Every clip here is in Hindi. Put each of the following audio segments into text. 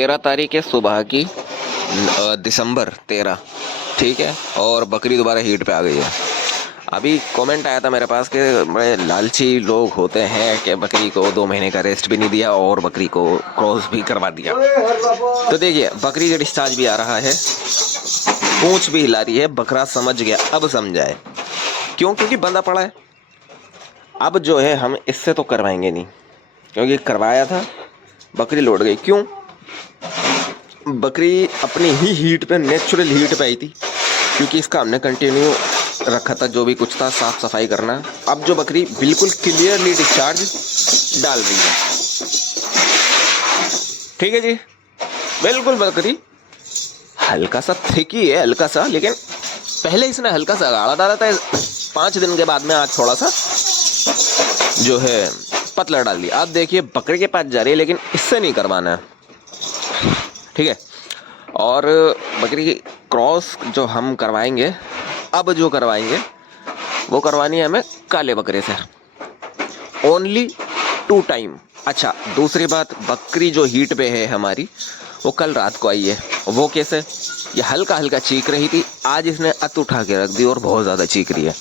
13 तारीख है सुबह की, दिसंबर 13, ठीक है। और बकरी दोबारा हीट पे आ गई है। अभी कमेंट आया था मेरे पास कि बड़े लालची लोग होते हैं कि बकरी को 2 महीने का रेस्ट भी नहीं दिया और बकरी को क्रॉस भी करवा दिया। तो देखिए, बकरी का डिस्चार्ज भी आ रहा है, पूंछ भी हिला रही है, बकरा समझ गया, अब समझाए क्यों, क्योंकि बंदा पड़ा है। अब जो है हम इससे तो करवाएंगे नहीं, क्योंकि करवाया था, बकरी लौट गई। क्यों? बकरी अपनी ही हीट पे, नेचुरल हीट पे आई थी, क्योंकि इसका हमने कंटिन्यू रखा था, जो भी कुछ था साफ सफाई करना। अब जो बकरी बिल्कुल क्लियरली डिस्चार्ज डाल रही है, ठीक है जी, बिल्कुल। बकरी हल्का सा थिक ही है, हल्का सा, लेकिन पहले इसने हल्का सा गाढ़ा डाला था, 5 दिन के बाद में आज थोड़ा सा जो है पतला डाल दिया। आप देखिए बकरी के पास जा रही है, लेकिन इससे नहीं करवाना है, ठीक है। और बकरी की क्रॉस जो हम करवाएंगे, अब जो करवाएंगे वो करवानी है हमें काले बकरे से, ओनली 2 टाइम। अच्छा, दूसरी बात, बकरी जो हीट पे है हमारी, वो कल रात को आई है। वो कैसे? ये हल्का हल्का चीख रही थी, आज इसने अत उठा के रख दी और बहुत ज़्यादा चीख रही है।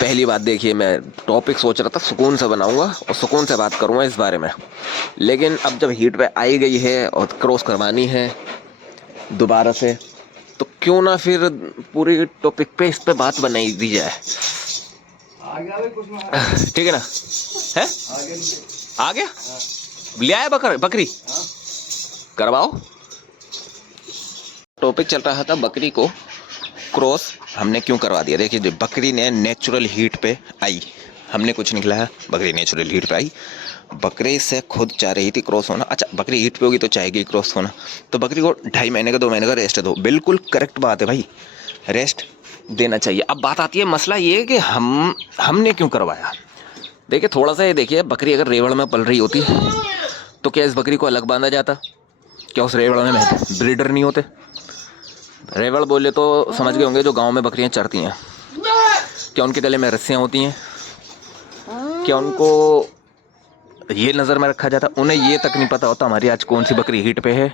पहली बात देखिए, मैं टॉपिक सोच रहा था सुकून से बनाऊंगा और सुकून से बात करूंगा इस बारे में, लेकिन अब जब हीट पे आई गई है और क्रॉस करवानी है दोबारा से, तो क्यों ना फिर पूरी टॉपिक पे इस पे बात बनाई दी जाए, ठीक है ना? है आ गया, ले आया बकरी, करवाओ। टॉपिक चल रहा था बकरी को क्रॉस हमने क्यों करवा दिया। देखिए, बकरी ने नेचुरल हीट पे आई, हमने कुछ नहीं खिलाया, बकरी नेचुरल हीट पे आई। बकरी से खुद चाह रही थी क्रॉस होना। अच्छा, बकरी हीट पे होगी तो चाहेगी क्रॉस होना, तो बकरी को 2.5 महीने का 2 महीने का रेस्ट दो। बिल्कुल करेक्ट बात है भाई, रेस्ट देना चाहिए। अब बात आती है, मसला ये है कि हमने क्यों करवाया। देखिए, थोड़ा सा ये देखिए, बकरी अगर रेवड़ में पल रही होती तो क्या इस बकरी को अलग बांधा जाता? क्या उस रेवड़ में ब्रीडर नहीं होते? रेवड़ बोले तो समझ गए होंगे, जो गांव में बकरियां चरती हैं, क्या उनके गले में रस्सियां होती हैं? क्या उनको ये नज़र में रखा जाता? उन्हें ये तक नहीं पता होता हमारी आज कौन सी बकरी हीट पे है,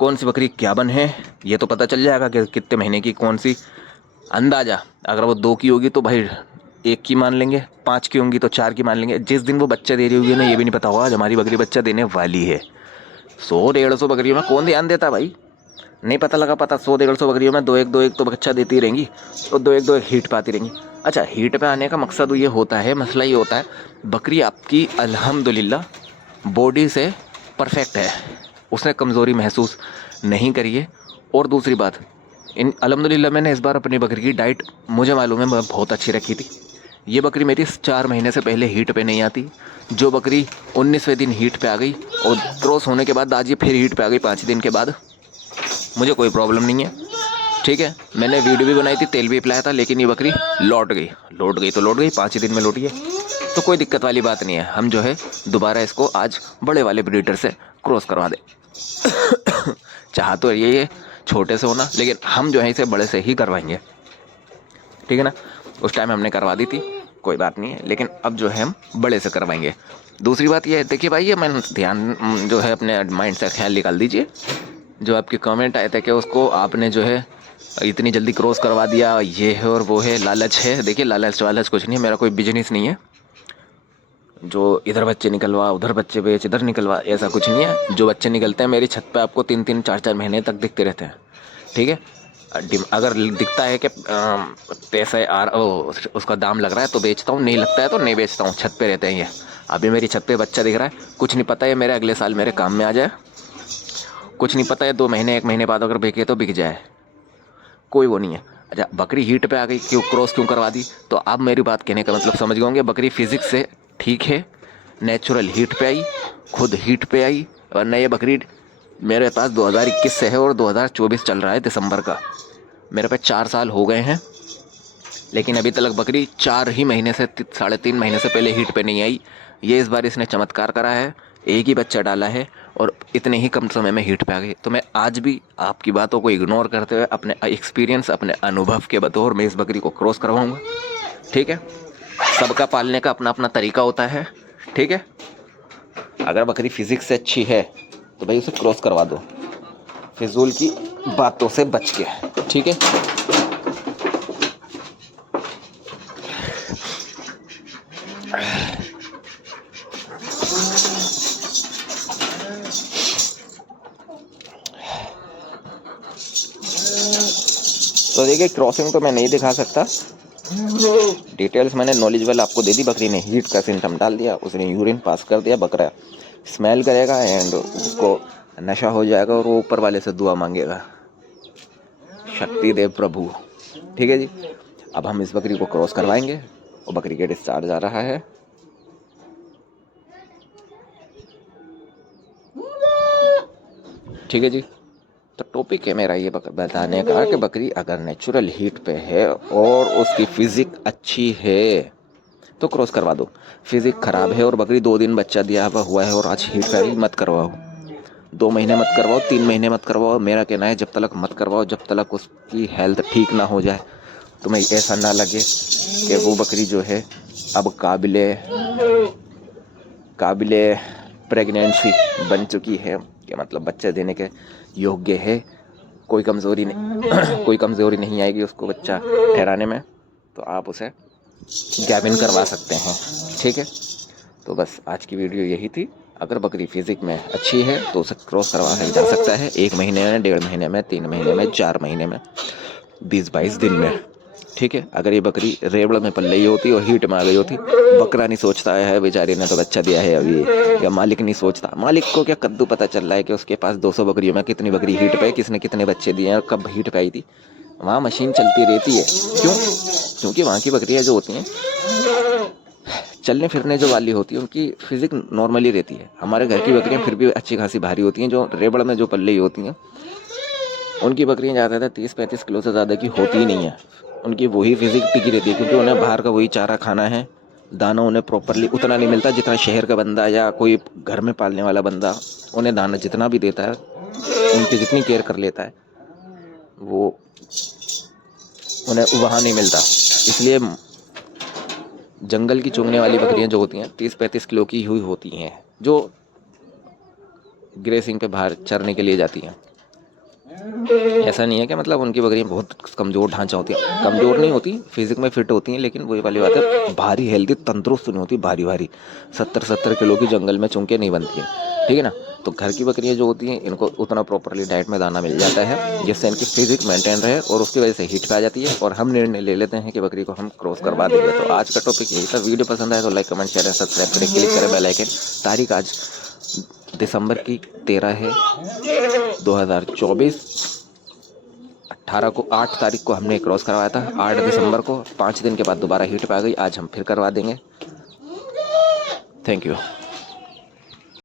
कौन सी बकरी क्या बन है। ये तो पता चल जाएगा कि कितने महीने की, कौन सी। अंदाज़ा अगर वो 2 की होगी तो भाई 1 की मान लेंगे, 5 की होंगी तो 4 की मान लेंगे। जिस दिन वो बच्चा दे रही होगी ना, ये भी नहीं पता होगा आज हमारी बकरी बच्चा देने वाली है। 100-150 बकरियों में कौन ध्यान देता भाई? नहीं पता लगा, पता 100-150 बकरियों में 2-1 तो बच्चा देती रहेंगी और 2-1 हीट पे आती रहेंगी। अच्छा, हीट पे आने का मकसद ये होता है, मसला ये होता है, बकरी आपकी अल्हम्दुलिल्लाह बॉडी से परफेक्ट है, उसने कमज़ोरी महसूस नहीं करी है। और दूसरी बात, इन अल्हम्दुलिल्लाह मैंने इस बार अपनी बकरी की डाइट, मुझे मालूम है, मैं बहुत अच्छी रखी थी। ये बकरी मेरी 4 महीने से पहले हीट पे नहीं आती। जो बकरी 19वें दिन हीट पे आ गई और क्रॉस होने के बाद आज ये फिर हीट पे आ गई 5 दिन के बाद, मुझे कोई प्रॉब्लम नहीं है, ठीक है। मैंने वीडियो भी बनाई थी, तेल भी पिलाया था, लेकिन ये बकरी लौट गई तो लौट गई, 5 ही दिन में लौटी है, तो कोई दिक्कत वाली बात नहीं है। हम जो है दोबारा इसको आज बड़े वाले ब्रीडर से क्रॉस करवा दे। चाह तो यही है छोटे से होना, लेकिन हम जो है इसे बड़े से ही करवाएंगे, ठीक है ना। उस टाइम हमने करवा दी थी, कोई बात नहीं है, लेकिन अब जो है हम बड़े से करवाएंगे। दूसरी बात ये है, देखिए भाई, ये मैं ध्यान जो है अपने माइंड से ख्याल निकाल दीजिए। जो आपके कमेंट आए थे कि उसको आपने जो है इतनी जल्दी क्रॉस करवा दिया, ये है और वो है, लालच है। देखिए, लालच वालच कुछ नहीं है, मेरा कोई बिजनेस नहीं है जो इधर बच्चे निकलवा, उधर बच्चे बेच, इधर निकलवा, ऐसा कुछ नहीं है। जो बच्चे निकलते हैं मेरी छत पे आपको 3-3, 4-4 महीने तक दिखते रहते हैं, ठीक है। अगर दिखता है कि पैसे उसका दाम लग रहा है तो बेचता हूँ, नहीं लगता है तो नहीं बेचता हूँ, छत पे रहते हैं ये। अभी मेरी छत पे बच्चा दिख रहा है, कुछ नहीं पता है मेरे अगले साल मेरे काम में आ जाए, कुछ नहीं पता है 2 महीने 1 महीने बाद अगर बिके तो बिक जाए, कोई वो नहीं है। अच्छा, बकरी हीट पे आ गई, क्यों क्रॉस क्यों करवा दी? तो आप मेरी बात कहने का मतलब समझ गए होंगे, बकरी फिजिक्स से ठीक है, नेचुरल हीट पे आई, खुद हीट पे आई। और नए बकरी मेरे पास 2021 से है और 2024 चल रहा है दिसंबर का, मेरे पे 4 साल हो गए हैं, लेकिन अभी तक बकरी 4 ही महीने से 3.5 महीने से पहले हीट पे नहीं आई। ये इस बार इसने चमत्कार करा है, एक ही बच्चा डाला है और इतने ही कम समय में हीट पे आ गई। तो मैं आज भी आपकी बातों को इग्नोर करते हुए अपने एक्सपीरियंस, अपने अनुभव के बतौर में इस बकरी को क्रॉस करवाऊँगा, ठीक है। सबका पालने का अपना अपना तरीका होता है, ठीक है। अगर बकरी फिजिक्स से अच्छी है तो भाई उसे क्रॉस करवा दो, फिजूल की बातों से बच के, ठीक है। तो देखिए क्रॉसिंग तो मैं नहीं दिखा सकता, डिटेल्स मैंने नॉलेजेबल आपको दे दी। बकरी ने हीट का सिम्टम डाल दिया, उसने यूरिन पास कर दिया, बकरा स्मेल करेगा एंड उसको नशा हो जाएगा और वो ऊपर वाले से दुआ मांगेगा, शक्ति देव प्रभु, ठीक है जी। अब हम इस बकरी को क्रॉस करवाएंगे और बकरी के डिस्चार्ज आ रहा है। ठीक है जी। तो टॉपिक है मेरा ये बताने का कि बकरी अगर नेचुरल हीट पे है और उसकी फिजिक अच्छी है तो क्रॉस करवा दो। फिजिक खराब है और बकरी 2 दिन बच्चा दिया हुआ है और आज हीट कर मत करवाओ। 2 महीने मत करवाओ, 3 महीने मत करवाओ। मेरा कहना है जब तक मत करवाओ, जब तक उसकी हेल्थ ठीक ना हो जाए, तुम्हें ऐसा ना लगे कि वो बकरी जो है अब काबिले प्रेगनेंसी बन चुकी है, कि मतलब बच्चा देने के योग्य है, कोई कमज़ोरी नहीं कोई कमज़ोरी नहीं आएगी उसको बच्चा ठहराने में, तो आप उसे गैबिन करवा सकते हैं, ठीक है। तो बस आज की वीडियो यही थी। अगर बकरी फिजिक में अच्छी है तो उसे क्रॉस करवा जा सकता है 1 महीने में, 1.5 महीने में, 3 महीने में, 4 महीने में, 20-22 दिन में, ठीक है। अगर ये बकरी रेवड़ में पल रही होती और हीट में आ गई होती, बकरा नहीं सोचता है बेचारी ने तो बच्चा दिया है अभी, या मालिक नहीं सोचता। मालिक को क्या कद्दू पता चल रहा है कि उसके पास 200 बकरियों में कितनी बकरी हीट पे, किसने कितने बच्चे दिए हैं, कब हीट पे आई थी। वहाँ मशीन चलती रहती है। क्यों? क्योंकि वहाँ की बकरियाँ जो होती हैं चलने फिरने जो वाली होती है उनकी फिजिक नॉर्मली रहती है। हमारे घर की बकरियाँ फिर भी अच्छी खासी भारी होती हैं। जो रेबड़ में जो पल रही होती हैं उनकी बकरियाँ ज़्यादातर 30-35 किलो से ज़्यादा की होती ही नहीं है। उनकी वही फिजिक टिकी रहती है क्योंकि उन्हें बाहर का वही चारा खाना है। दाना उन्हें प्रॉपरली उतना नहीं मिलता जितना शहर का बंदा या कोई घर में पालने वाला बंदा उन्हें दाना जितना भी देता है, उनकी जितनी केयर कर लेता है, वो उन्हें वहाँ नहीं मिलता। इसलिए जंगल की चुगने वाली बकरियां जो होती हैं 30-35 किलो की हुई होती हैं, जो ग्रेसिंग पे बाहर चरने के लिए जाती हैं। ऐसा नहीं है कि मतलब उनकी बकरियां बहुत कमज़ोर ढांचा होती हैं, कमज़ोर नहीं होती, फिजिक में फिट होती हैं, लेकिन वही वाली बात है, भारी हेल्दी तंदुरुस्त नहीं होती, भारी भारी 70-70 किलो की जंगल में चुंके नहीं बनती हैं, ठीक है ना। तो घर की बकरियां जो होती हैं इनको उतना प्रॉपरली डाइट में दाना मिल जाता है जिससे इनकी फिजिक मेंटेन रहे और उसकी वजह से हीट पे आ जाती है और हम निर्णय ले लेते हैं कि बकरी को हम क्रॉस करवा देंगे। तो आज का टॉपिक यही था। वीडियो पसंद आए तो लाइक कमेंट शेयर सब्सक्राइब करें, क्लिक करें बेल आइकन। तारीख आज दिसंबर की 13 है 2024। 8 तारीख को हमने क्रॉस करवाया था, 8 दिसंबर को। 5 दिन के बाद दोबारा हीट पे आ गई, आज हम फिर करवा देंगे। Thank you.